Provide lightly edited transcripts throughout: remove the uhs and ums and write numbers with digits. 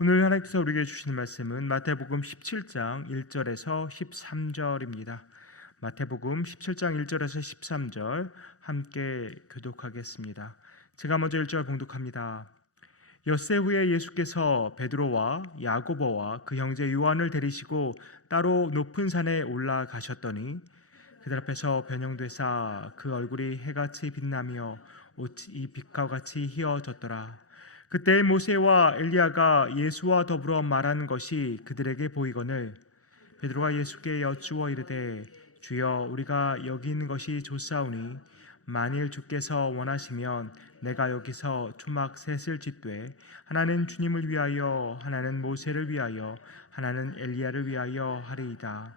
오늘 하나님께서 우리에게 주시는 말씀은 마태복음 17장 1절에서 13절입니다. 마태복음 17장 1절에서 13절 함께 교독하겠습니다. 제가 먼저 1절 봉독합니다. 엿새 후에 예수께서 베드로와 야고보와 그 형제 요한을 데리시고 따로 높은 산에 올라가셨더니 그들 앞에서 변형되사 그 얼굴이 해같이 빛나며 옷이 빛과 같이 희어졌더라. 그때 모세와 엘리야가 예수와 더불어 말하는 것이 그들에게 보이거늘 베드로가 예수께 여쭈어 이르되 주여 우리가 여기 있는 것이 좋사오니 만일 주께서 원하시면 내가 여기서 초막 셋을 짓되 하나는 주님을 위하여 하나는 모세를 위하여 하나는 엘리야를 위하여 하리이다.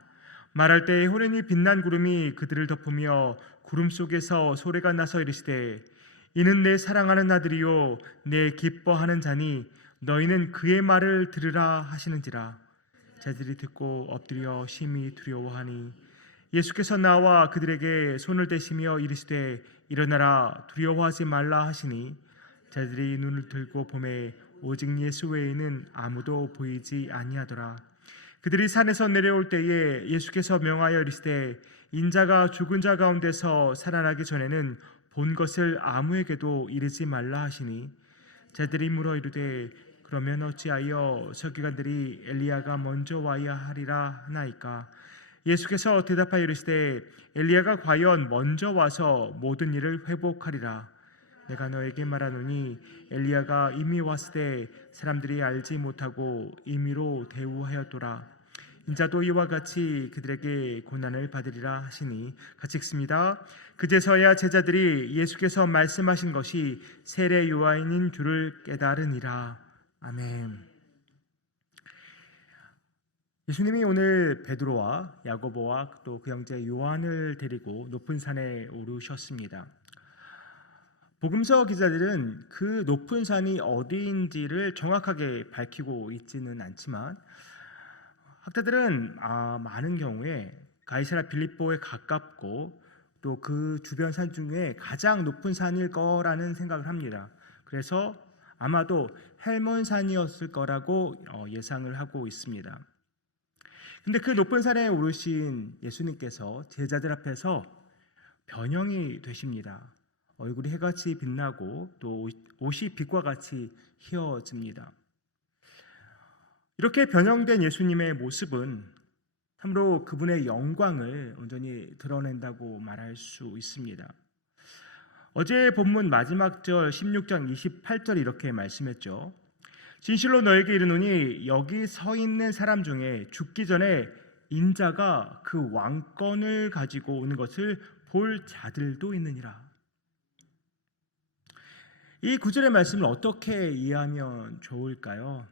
말할 때 호련히 빛난 구름이 그들을 덮으며 구름 속에서 소리가 나서 이르시되 이는 내 사랑하는 아들이요 내 기뻐하는 자니 너희는 그의 말을 들으라 하시는지라. 자들이 듣고 엎드려 심히 두려워하니 예수께서 나와 그들에게 손을 대시며 이르시되 일어나라 두려워하지 말라 하시니 자들이 눈을 들고 보매 오직 예수 외에는 아무도 보이지 아니하더라. 그들이 산에서 내려올 때에 예수께서 명하여 이르시되 인자가 죽은 자 가운데서 살아나기 전에는 본 것을 아무에게도 이르지 말라 하시니 제들이 물어 이르되 그러면 어찌하여 서기관들이 엘리야가 먼저 와야 하리라 하나이까. 예수께서 대답하여 이르시되 엘리야가 과연 먼저 와서 모든 일을 회복하리라. 내가 너에게 말하노니 엘리야가 이미 왔을 때 사람들이 알지 못하고 임의로 대우하였도다. 인자도 이와 같이 그들에게 고난을 받으리라 하시니 같이 읽습니다. 그제서야 제자들이 예수께서 말씀하신 것이 세례 요한인 줄을 깨달으니라. 아멘. 예수님이 오늘 베드로와 야고보와 또 그 형제 요한을 데리고 높은 산에 오르셨습니다. 복음서 기자들은 그 높은 산이 어디인지를 정확하게 밝히고 있지는 않지만 학자들은 많은 경우에 가이사랴 빌립보에 가깝고 또 그 주변 산 중에 가장 높은 산일 거라는 생각을 합니다. 그래서 아마도 헬몬산이었을 거라고 예상을 하고 있습니다. 근데 그 높은 산에 오르신 예수님께서 제자들 앞에서 변형이 되십니다. 얼굴이 해같이 빛나고 또 옷이 빛과 같이 희어집니다. 이렇게 변형된 예수님의 모습은 참으로 그분의 영광을 온전히 드러낸다고 말할 수 있습니다. 어제 본문 마지막 절 16장 28절 이렇게 말씀했죠. 진실로 너에게 이르노니 여기 서 있는 사람 중에 죽기 전에 인자가 그 왕권을 가지고 오는 것을 볼 자들도 있느니라. 이 구절의 말씀을 어떻게 이해하면 좋을까요?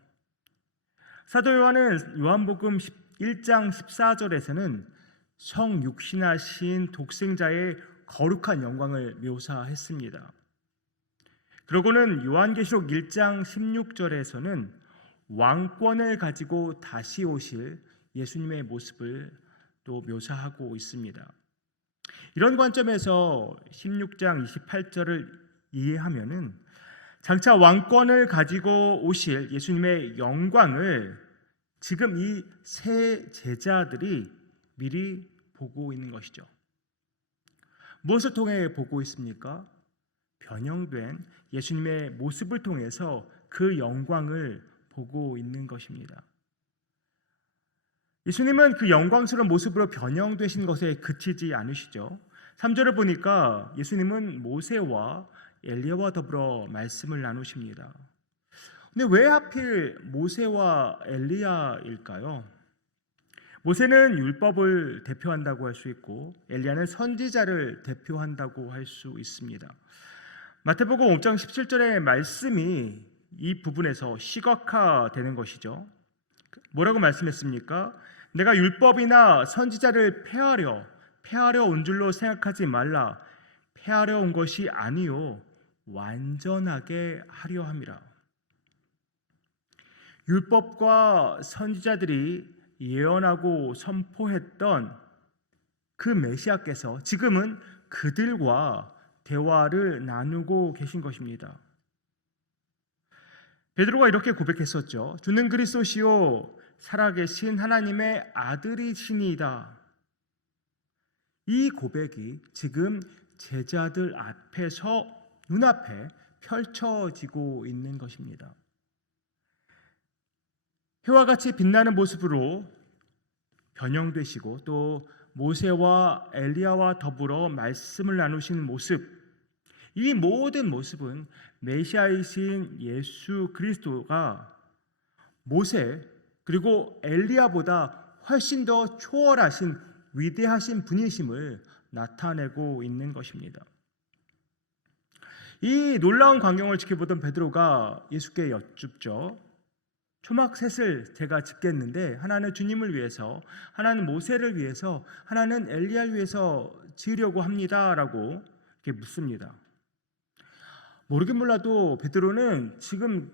사도 요한은 요한복음 1장 14절에서는 성육신하신 독생자의 거룩한 영광을 묘사했습니다. 그러고는 요한계시록 1장 16절에서는 왕권을 가지고 다시 오실 예수님의 모습을 또 묘사하고 있습니다. 이런 관점에서 16장 28절을 이해하면은 장차 왕권을 가지고 오실 예수님의 영광을 지금 이 세 제자들이 미리 보고 있는 것이죠. 무엇을 통해 보고 있습니까? 변형된 예수님의 모습을 통해서 그 영광을 보고 있는 것입니다. 예수님은 그 영광스러운 모습으로 변형되신 것에 그치지 않으시죠. 3절을 보니까 예수님은 모세와 엘리야와 더불어 말씀을 나누십니다. 근데 왜 하필 모세와 엘리야일까요? 모세는 율법을 대표한다고 할 수 있고 엘리야는 선지자를 대표한다고 할 수 있습니다. 마태복음 5장 17절의 말씀이 이 부분에서 시각화되는 것이죠. 뭐라고 말씀했습니까? 내가 율법이나 선지자를 폐하려 온 줄로 생각하지 말라. 폐하려 온 것이 아니요 완전하게 하려 함이라. 율법과 선지자들이 예언하고 선포했던 그 메시아께서 지금은 그들과 대화를 나누고 계신 것입니다. 베드로가 이렇게 고백했었죠. 주는 그리스도시요 살아계신 하나님의 아들이시니이다. 이 고백이 지금 제자들 앞에서 눈앞에 펼쳐지고 있는 것입니다. 해와 같이 빛나는 모습으로 변형되시고 또 모세와 엘리야와 더불어 말씀을 나누시는 모습, 이 모든 모습은 메시아이신 예수 그리스도가 모세 그리고 엘리야보다 훨씬 더 초월하신 위대하신 분이심을 나타내고 있는 것입니다. 이 놀라운 광경을 지켜보던 베드로가 예수께 여쭙죠. 초막 셋을 제가 짓겠는데 하나는 주님을 위해서, 하나는 모세를 위해서, 하나는 엘리야를 위해서 지으려고 합니다라고 이렇게 묻습니다. 모르긴 몰라도 베드로는 지금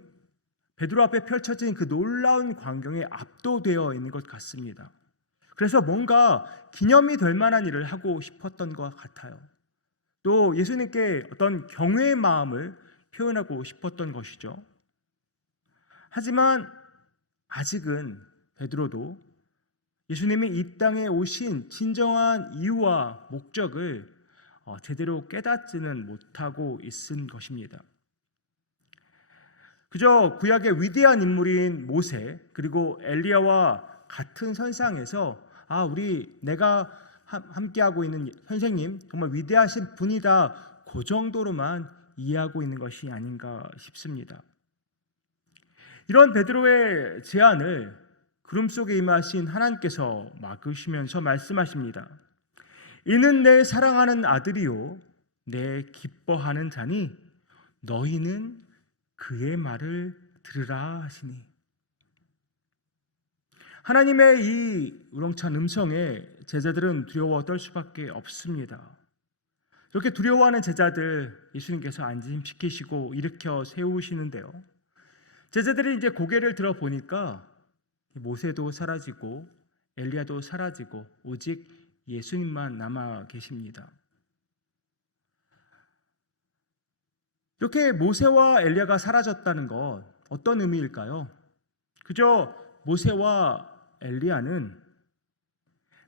베드로 앞에 펼쳐진 그 놀라운 광경에 압도되어 있는 것 같습니다. 그래서 뭔가 기념이 될 만한 일을 하고 싶었던 것 같아요. 또 예수님께 어떤 경외의 마음을 표현하고 싶었던 것이죠. 하지만 아직은 베드로도 예수님이 이 땅에 오신 진정한 이유와 목적을 제대로 깨닫지는 못하고 있은 것입니다. 그저 구약의 위대한 인물인 모세 그리고 엘리야와 같은 선상에서 내가 함께하고 있는 선생님 정말 위대하신 분이다, 그 정도로만 이해하고 있는 것이 아닌가 싶습니다. 이런 베드로의 제안을 구름 속에 임하신 하나님께서 막으시면서 말씀하십니다. 이는 내 사랑하는 아들이요 내 기뻐하는 자니 너희는 그의 말을 들으라 하시니. 하나님의 이 우렁찬 음성에 제자들은 두려워 떨 수밖에 없습니다. 이렇게 두려워하는 제자들 예수님께서 안심시키시고 일으켜 세우시는데요. 제자들이 이제 고개를 들어 보니까 모세도 사라지고 엘리야도 사라지고 오직 예수님만 남아 계십니다. 이렇게 모세와 엘리야가 사라졌다는 것 어떤 의미일까요? 그저 모세와 엘리야는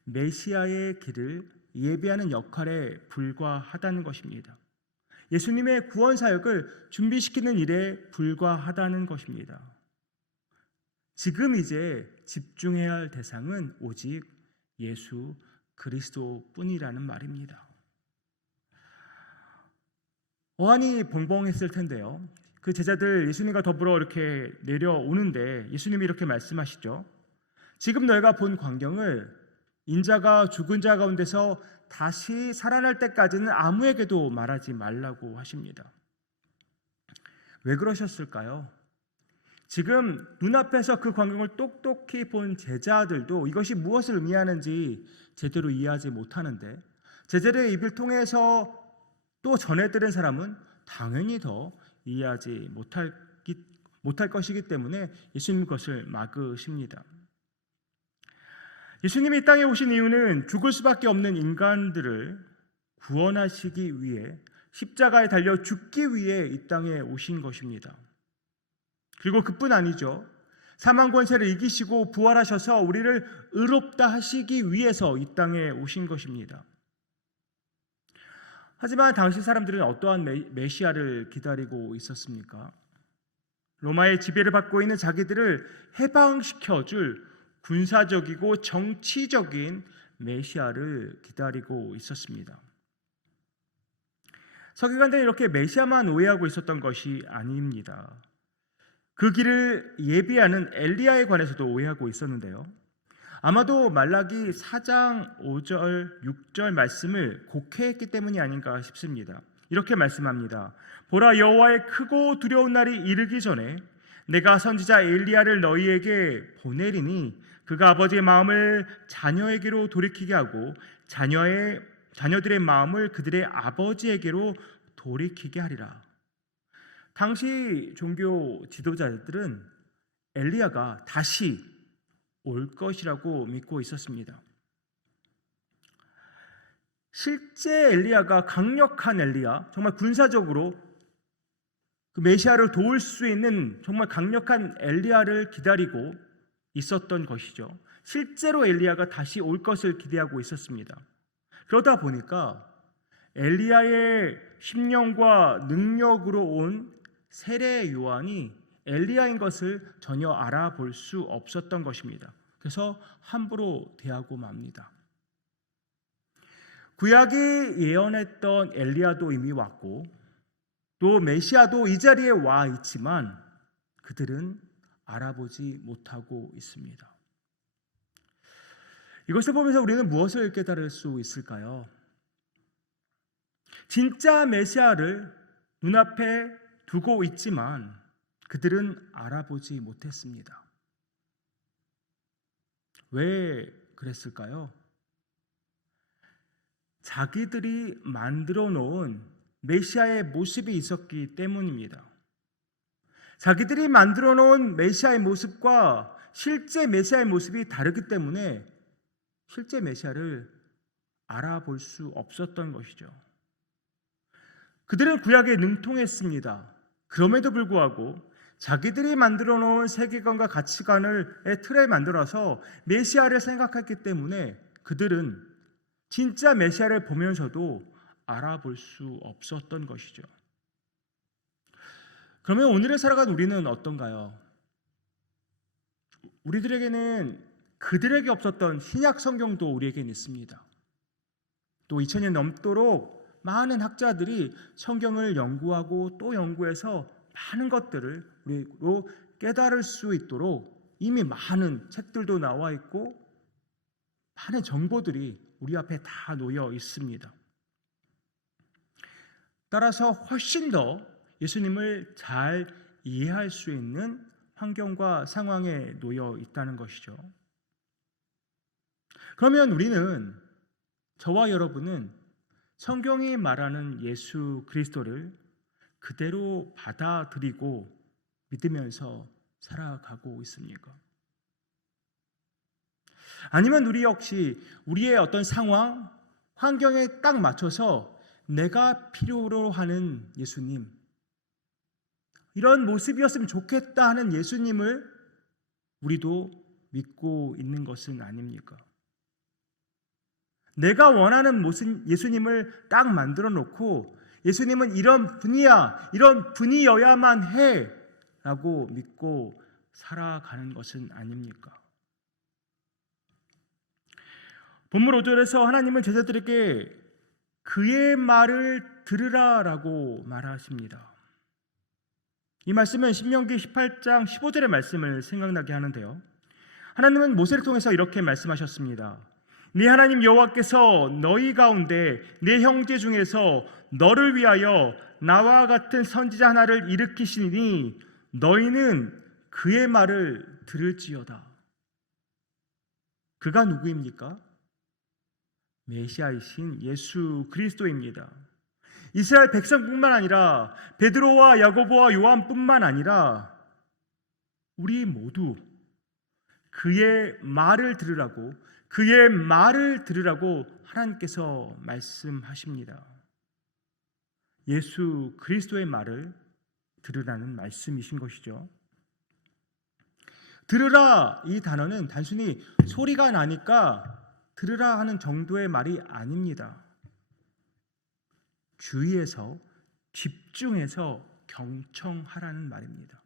메시아의 길을 예비하는 역할에 불과하다는 것입니다. 예수님의 구원 사역을 준비시키는 일에 불과하다는 것입니다. 지금 이제 집중해야 할 대상은 오직 예수 그리스도뿐이라는 말입니다. 어안이 벙벙했을 텐데요. 그 제자들 예수님과 더불어 이렇게 내려오는데 예수님이 이렇게 말씀하시죠. 지금 너희가 본 광경을 인자가 죽은 자 가운데서 다시 살아날 때까지는 아무에게도 말하지 말라고 하십니다. 왜 그러셨을까요? 지금 눈앞에서 그 광경을 똑똑히 본 제자들도 이것이 무엇을 의미하는지 제대로 이해하지 못하는데 제자들의 입을 통해서 또 전해들은 사람은 당연히 더 이해하지 못할 것이기 때문에 예수님 그것을 막으십니다. 예수님이 이 땅에 오신 이유는 죽을 수밖에 없는 인간들을 구원하시기 위해 십자가에 달려 죽기 위해 이 땅에 오신 것입니다. 그리고 그뿐 아니죠. 사망 권세를 이기시고 부활하셔서 우리를 의롭다 하시기 위해서 이 땅에 오신 것입니다. 하지만 당시 사람들은 어떠한 메시아를 기다리고 있었습니까? 로마의 지배를 받고 있는 자기들을 해방시켜줄 군사적이고 정치적인 메시아를 기다리고 있었습니다. 서기관들은 이렇게 메시아만 오해하고 있었던 것이 아닙니다. 그 길을 예비하는 엘리야에 관해서도 오해하고 있었는데요. 아마도 말라기 4장 5절 6절 말씀을 곡해했기 때문이 아닌가 싶습니다. 이렇게 말씀합니다. 보라, 여호와의 크고 두려운 날이 이르기 전에 내가 선지자 엘리야를 너희에게 보내리니 그가 아버지의 마음을 자녀에게로 돌이키게 하고 자녀들의 마음을 그들의 아버지에게로 돌이키게 하리라. 당시 종교 지도자들은 엘리야가 다시 올 것이라고 믿고 있었습니다. 실제 엘리야가 강력한 엘리야, 정말 군사적으로 그 메시아를 도울 수 있는 정말 강력한 엘리야를 기다리고 있었던 것이죠. 실제로 엘리야가 다시 올 것을 기대하고 있었습니다. 그러다 보니까 엘리야의 심령과 능력으로 온 세례 요한이 엘리야인 것을 전혀 알아볼 수 없었던 것입니다. 그래서 함부로 대하고 맙니다. 구약이 예언했던 엘리야도 이미 왔고 또 메시아도 이 자리에 와 있지만 그들은 알아보지 못하고 있습니다. 이것을 보면서 우리는 무엇을 깨달을 수 있을까요? 진짜 메시아를 눈앞에 두고 있지만 그들은 알아보지 못했습니다. 왜 그랬을까요? 자기들이 만들어 놓은 메시아의 모습이 있었기 때문입니다. 자기들이 만들어 놓은 메시아의 모습과 실제 메시아의 모습이 다르기 때문에 실제 메시아를 알아볼 수 없었던 것이죠. 그들은 구약에 능통했습니다. 그럼에도 불구하고 자기들이 만들어 놓은 세계관과 가치관을 틀에 만들어서 메시아를 생각했기 때문에 그들은 진짜 메시아를 보면서도 알아볼 수 없었던 것이죠. 그러면 오늘을 살아간 우리는 어떤가요? 우리들에게는 그들에게 없었던 신약 성경도 우리에게는 있습니다. 또 2000년 넘도록 많은 학자들이 성경을 연구하고 또 연구해서 많은 것들을 우리로 깨달을 수 있도록 이미 많은 책들도 나와 있고 많은 정보들이 우리 앞에 다 놓여 있습니다. 따라서 훨씬 더 예수님을 잘 이해할 수 있는 환경과 상황에 놓여 있다는 것이죠. 그러면 우리는, 저와 여러분은 성경이 말하는 예수 그리스도를 그대로 받아들이고 믿으면서 살아가고 있습니까? 아니면 우리 역시 우리의 어떤 상황, 환경에 딱 맞춰서 내가 필요로 하는 예수님, 이런 모습이었으면 좋겠다 하는 예수님을 우리도 믿고 있는 것은 아닙니까? 내가 원하는 모습 예수님을 딱 만들어 놓고 예수님은 이런 분이야, 이런 분이어야만 해 라고 믿고 살아가는 것은 아닙니까? 본문 5절에서 하나님은 제자들에게 그의 말을 들으라 라고 말하십니다. 이 말씀은 신명기 18장 15절의 말씀을 생각나게 하는데요, 하나님은 모세를 통해서 이렇게 말씀하셨습니다. 네 하나님 여호와께서 너희 가운데 네 형제 중에서 너를 위하여 나와 같은 선지자 하나를 일으키시니 너희는 그의 말을 들을지어다. 그가 누구입니까? 메시아이신 예수 그리스도입니다. 이스라엘 백성뿐만 아니라 베드로와 야고보와 요한뿐만 아니라 우리 모두 그의 말을 들으라고, 그의 말을 들으라고 하나님께서 말씀하십니다. 예수 그리스도의 말을 들으라는 말씀이신 것이죠. 들으라, 이 단어는 단순히 소리가 나니까 들으라 하는 정도의 말이 아닙니다. 주의해서, 집중해서 경청하라는 말입니다.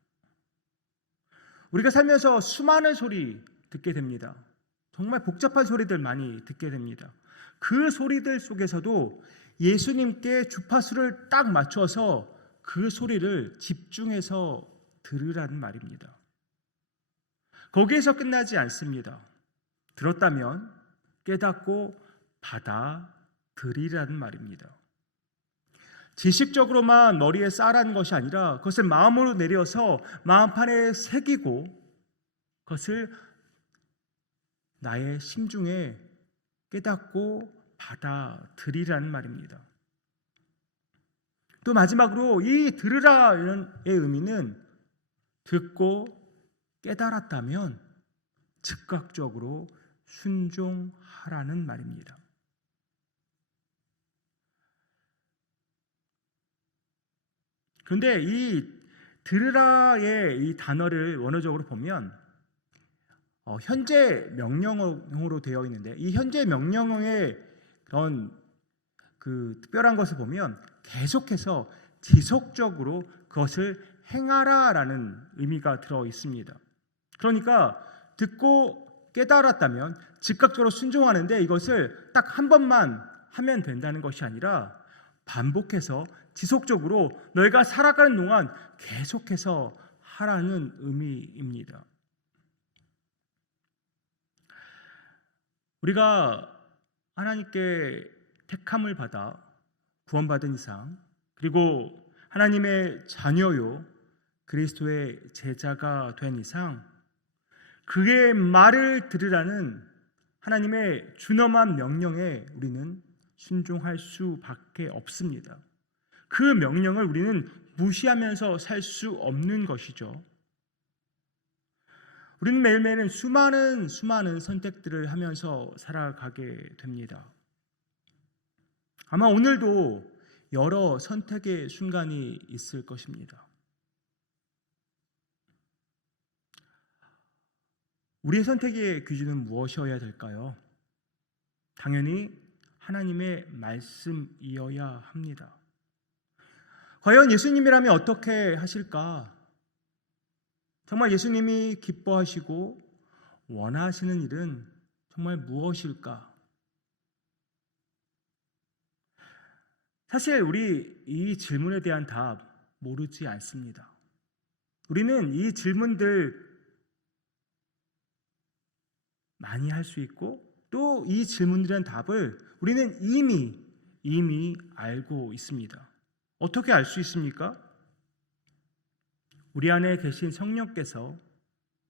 우리가 살면서 수많은 소리 듣게 됩니다. 정말 복잡한 소리들 많이 듣게 됩니다. 그 소리들 속에서도 예수님께 주파수를 딱 맞춰서 그 소리를 집중해서 들으라는 말입니다. 거기에서 끝나지 않습니다. 들었다면 깨닫고 받아들이라는 말입니다. 지식적으로만 머리에 쌓으라는 것이 아니라 그것을 마음으로 내려서 마음판에 새기고 그것을 나의 심중에 깨닫고 받아들이라는 말입니다. 또 마지막으로 이 들으라의 의미는 듣고 깨달았다면 즉각적으로 순종하라는 말입니다. 그런데 이 들으라의 이 단어를 원어적으로 보면 현재 명령어로 되어 있는데, 이 현재 명령어의 그런 그 특별한 것을 보면 계속해서 지속적으로 그것을 행하라라는 의미가 들어 있습니다. 그러니까 듣고 깨달았다면 즉각적으로 순종하는데, 이것을 딱 한 번만 하면 된다는 것이 아니라 반복해서 지속적으로 너희가 살아가는 동안 계속해서 하라는 의미입니다. 우리가 하나님께 택함을 받아 구원받은 이상, 그리고 하나님의 자녀요 그리스도의 제자가 된 이상, 그의 말을 들으라는 하나님의 준엄한 명령에 우리는 순종할 수밖에 없습니다. 그 명령을 우리는 무시하면서 살 수 없는 것이죠. 우리는 매일매일 수많은 선택들을 하면서 살아가게 됩니다. 아마 오늘도 여러 선택의 순간이 있을 것입니다. 우리의 선택의 기준은 무엇이어야 될까요? 당연히 하나님의 말씀이어야 합니다. 과연 예수님이라면 어떻게 하실까? 정말 예수님이 기뻐하시고 원하시는 일은 정말 무엇일까? 사실 우리 이 질문에 대한 답 모르지 않습니다. 우리는 이 질문들 많이 할 수 있고, 또 이 질문들에 대한 답을 우리는 이미 알고 있습니다. 어떻게 알 수 있습니까? 우리 안에 계신 성령께서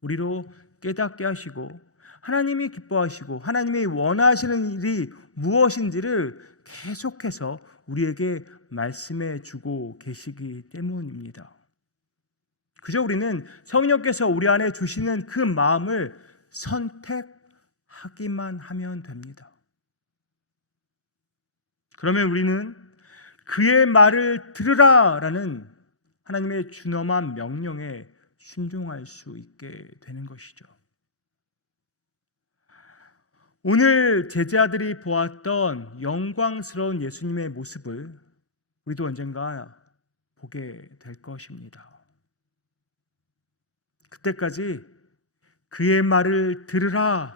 우리로 깨닫게 하시고, 하나님이 기뻐하시고 하나님이 원하시는 일이 무엇인지를 계속해서 우리에게 말씀해 주고 계시기 때문입니다. 그저 우리는 성령께서 우리 안에 주시는 그 마음을 선택하기만 하면 됩니다. 그러면 우리는 그의 말을 들으라라는 하나님의 준엄한 명령에 순종할 수 있게 되는 것이죠. 오늘 제자들이 보았던 영광스러운 예수님의 모습을 우리도 언젠가 보게 될 것입니다. 그때까지 그의 말을 들으라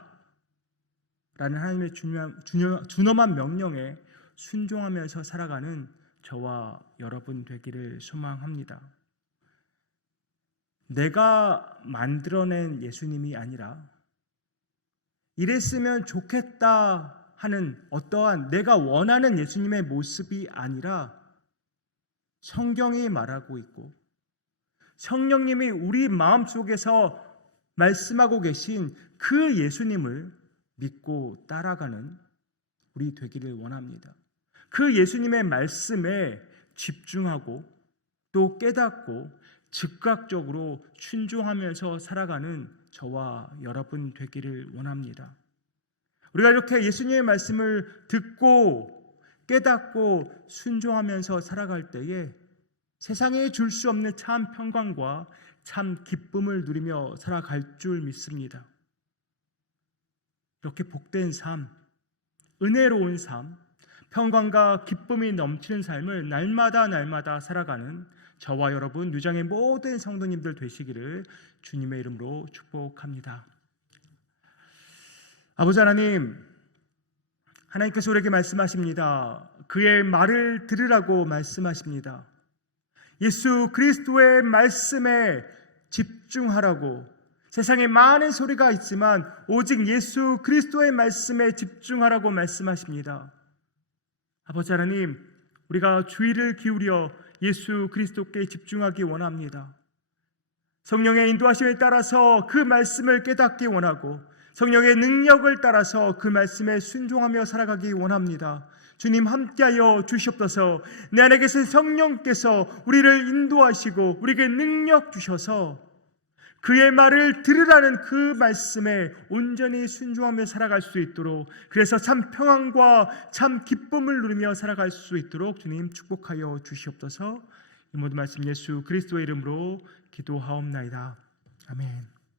라는 하나님의 준엄한 명령에 순종하면서 살아가는 저와 여러분 되기를 소망합니다. 내가 만들어낸 예수님이 아니라 이랬으면 좋겠다 하는 어떠한 내가 원하는 예수님의 모습이 아니라 성경이 말하고 있고 성령님이 우리 마음속에서 말씀하고 계신 그 예수님을 믿고 따라가는 우리 되기를 원합니다. 그 예수님의 말씀에 집중하고 또 깨닫고 즉각적으로 순종하면서 살아가는 저와 여러분 되기를 원합니다. 우리가 이렇게 예수님의 말씀을 듣고 깨닫고 순종하면서 살아갈 때에 세상에 줄 수 없는 참 평강과 참 기쁨을 누리며 살아갈 줄 믿습니다. 이렇게 복된 삶, 은혜로운 삶, 평강과 기쁨이 넘치는 삶을 날마다 살아가는 저와 여러분 유장의 모든 성도님들 되시기를 주님의 이름으로 축복합니다. 아버지 하나님, 하나님께서 우리에게 말씀하십니다. 그의 말을 들으라고 말씀하십니다. 예수 그리스도의 말씀에 집중하라고. 세상에 많은 소리가 있지만 오직 예수 그리스도의 말씀에 집중하라고 말씀하십니다. 아버지 하나님, 우리가 주의를 기울여 예수 그리스도께 집중하기 원합니다. 성령의 인도하심에 따라서 그 말씀을 깨닫기 원하고 성령의 능력을 따라서 그 말씀에 순종하며 살아가기 원합니다. 주님 함께하여 주시옵소서. 내 안에 계신 성령께서 우리를 인도하시고 우리에게 능력 주셔서 그의 말을 들으라는 그 말씀에 온전히 순종하며 살아갈 수 있도록, 그래서 참 평안과 참 기쁨을 누리며 살아갈 수 있도록 주님 축복하여 주시옵소서. 이 모든 말씀 예수 그리스도의 이름으로 기도하옵나이다. 아멘.